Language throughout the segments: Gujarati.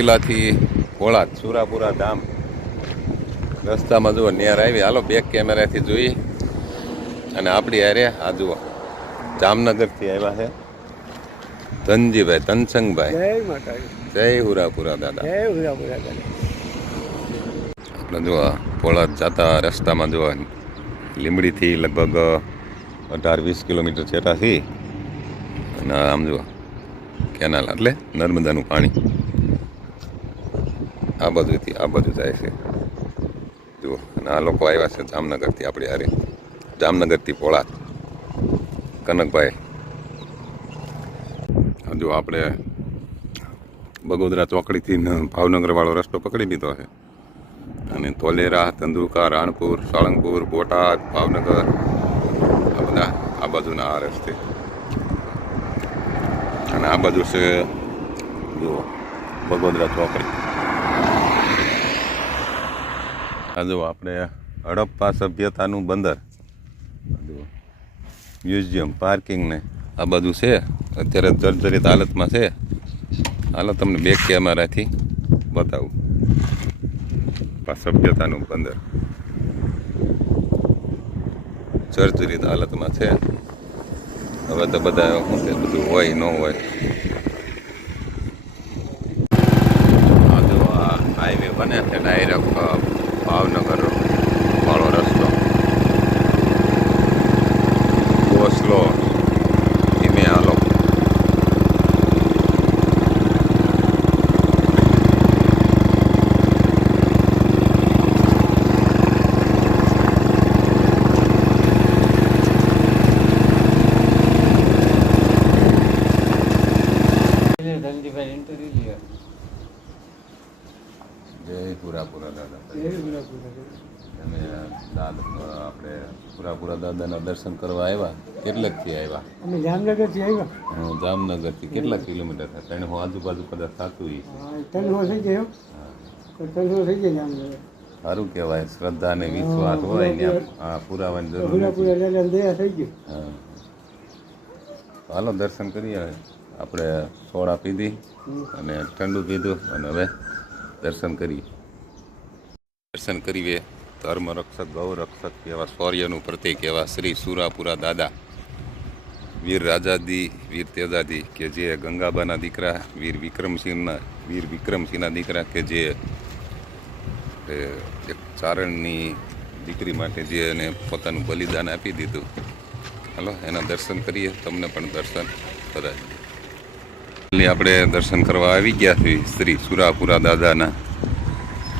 ચોટીલાથી ભોળા સુરાપુરા ધામ. રસ્તામાં જુઓ નિયર આવી. હાલો બેક કેમેરાથી જોઈ. અને આપણી હારે આ જુઓ જામનગરથી આવ્યા છે. ધનજીભાઈ ધનસંગભાઈ. જય હુરાપુરા દાદા. જય આપણે જુઓ પોળા જતા રસ્તામાં જુઓ. લીમડીથી લગભગ અઢાર વીસ કિલોમીટર છેટાથી. અને આમ જુઓ કેનાલ એટલે નર્મદાનું પાણી. આ બાજુથી આ બાજુ જાય છે. જુઓ, અને આ લોકો આવ્યા છે જામનગરથી આપણી હારે. જામનગરથી પોળા. કનકભાઈ. જો આપણે બગોદરા ચોકડીથી ભાવનગરવાળો રસ્તો પકડી લીધો છે. અને તોલેરા તંદુકા રાણપુર, સાળંગપુર, બોટાદ, ભાવનગર, આ બધા આ બાજુના આ રસ્તે. અને આ બાજુ છે, જુઓ, બગોદરા ચોકડી. આ જો આપણે હડપ્પા સભ્યતાનું બંદર. મ્યુઝિયમ પાર્કિંગને આ બાજુ છે. અત્યારે જર્જરિત હાલતમાં છે. હાલો તમને બે કેમેરાથી બતાવું. આ સભ્યતાનું બંદર. જર્જરિત હાલતમાં છે. હવે તો બધા શું છે, બધું હોય, ન હોય. આ જો હાઈવે બને છે ડાયરેક્ટ ભાવનગર વાળો રસ્તો બહુ સ્લો ધીમે હાલો જય દાદા તમે દાદા. આપણે દાદાના દર્શન કરવા આવ્યા. કેટલાકથી આવ્યા? અમે જામનગરથી આવ્યા. હું જામનગરથી. કેટલા કિલોમીટર થાય? ત્રણ હું આજુબાજુ કદાચ થતું હા, થઈ ગયો થઈ ગયો જામનગર. સારું કહેવાય શ્રદ્ધા ને વિશ્વાસ હોય ને આ પુરાવાની જરૂર થઈ ગયો હા. હાલો દર્શન કરીએ આપણે સોડા પીધી અને ઠંડુ પીધું અને હવે દર્શન કરીએ. દર્શન કરીએ. ધર્મ રક્ષક ગૌરક્ષક એવા શૌર્યનું પ્રતિક એવા શ્રી સુરાપુરા દાદા. વીર રાજાદી વીર તેજાદી કે જે ગંગાબાના દીકરા, વીર વિક્રમસિંહના વીર વિક્રમસિંહના દીકરા કે જે એક ચારણની દીકરી માટે જે એને પોતાનું બલિદાન આપી દીધું. હાલો, એના દર્શન કરીએ. તમને પણ દર્શન કરાય એટલે આપણે દર્શન કરવા આવી ગયા છીએ શ્રી સુરાપુરા દાદાના.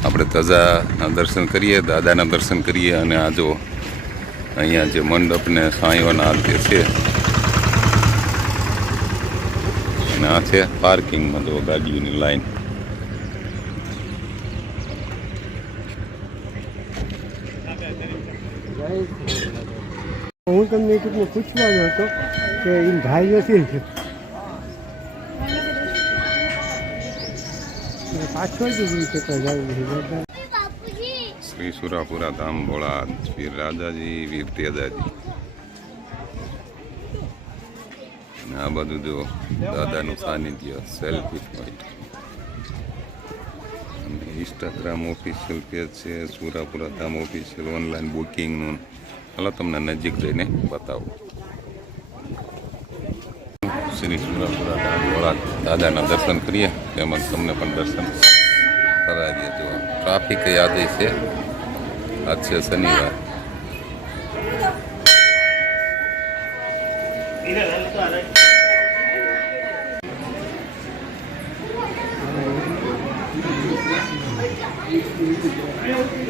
આપણે ધજાના દર્શન કરીએ, દાદાના દર્શન કરીએ અને આ જો અહીંયા જે મંડપ ને સાંઈઓના જે છે. અને આ છે પાર્કિંગમાં જો ગાડીઓની લાઈન. હું તમને પૂછવાનો હતો કે એ ભાઈઓ નથી શ્રી સુરાપુરા ધામ ભોળા વીર રાજાજી, વીર તેજાજી. આ બધું જો દાદાનું સાનિધ્ય selfie point Instagram official page છે, સુરાપુરા ધામ ઓફિશિયલ ઓનલાઈન બુકિંગનું હાલો, તમને નજીક જઈને બતાવું. શ્રી સુરાપુરા ધામ ભોળા દાદાના દર્શન કરીએ, તેમજ તમને પણ દર્શન કરાવીએ જો ટ્રાફિક યાદ છે આજ છે શનિવાર Hola. નામ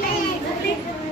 હતા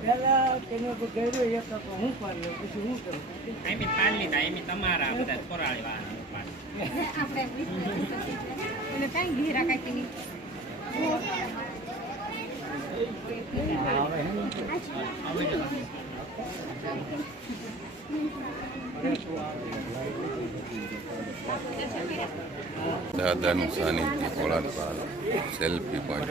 પાલ પહેલા તેને ગયેલો એક હતો હું પાડ્યો પછી હું કરું એમી પાલ લીધા એમી તમારા બધા કોરાળી વાળા પાલ આપણે એને કઈ ઘેરા કાઢી દાદાનું સાનિધ્ય કોળાપાલ સેલ્ફી પોઈન્ટ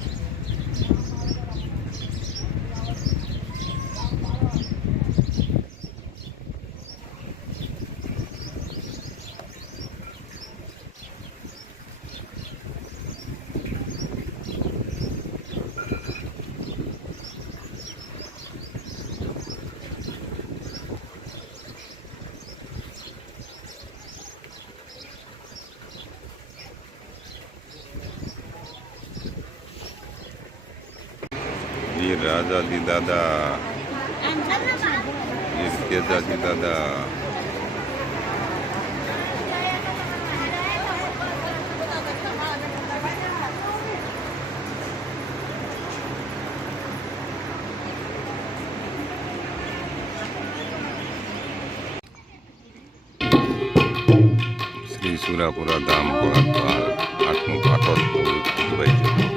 કેજાજી દાદા શ્રી સુરાપુરા ધામ કોળાપાલ આઠમું પાટોળ દુબઈ છે કીર્તિદાન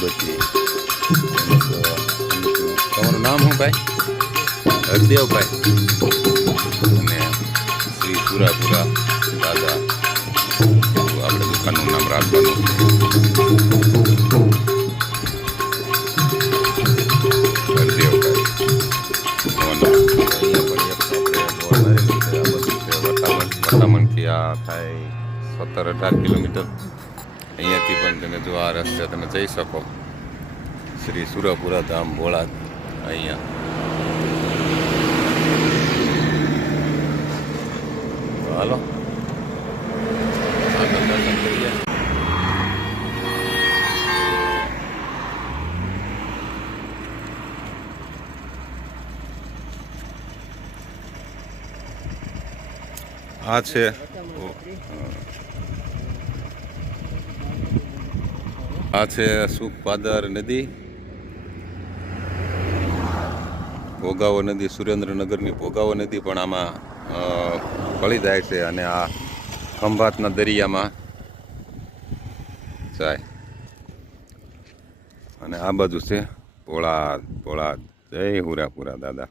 પંખીઓ. તમારું નામ શું ભાઈ હરદેવભાઈ અને શ્રી સુરાપુરા દાદા આપણે દુકાનનું નામ રાખવાનું થાય સત્તર અઢાર કિલોમીટર. અહીંયાથી પણ તમે જો આ રસ્તે તમે જઈ શકો. શ્રી સુરપુરા ધામ ભોળા અહીંયા. હાલો. દર્શન કરીએ. આ છે આ છે સુખપાદર નદી. ભોગાવો નદી, સુરેન્દ્રનગરની ભોગાવો નદી પણ આમાં પડી જાય છે અને આ ખંભાતના દરિયામાં જાય. અને આ બાજુ છે ભોળાદ ભોળાદ. જય હુરા હુરાપુરા દાદા.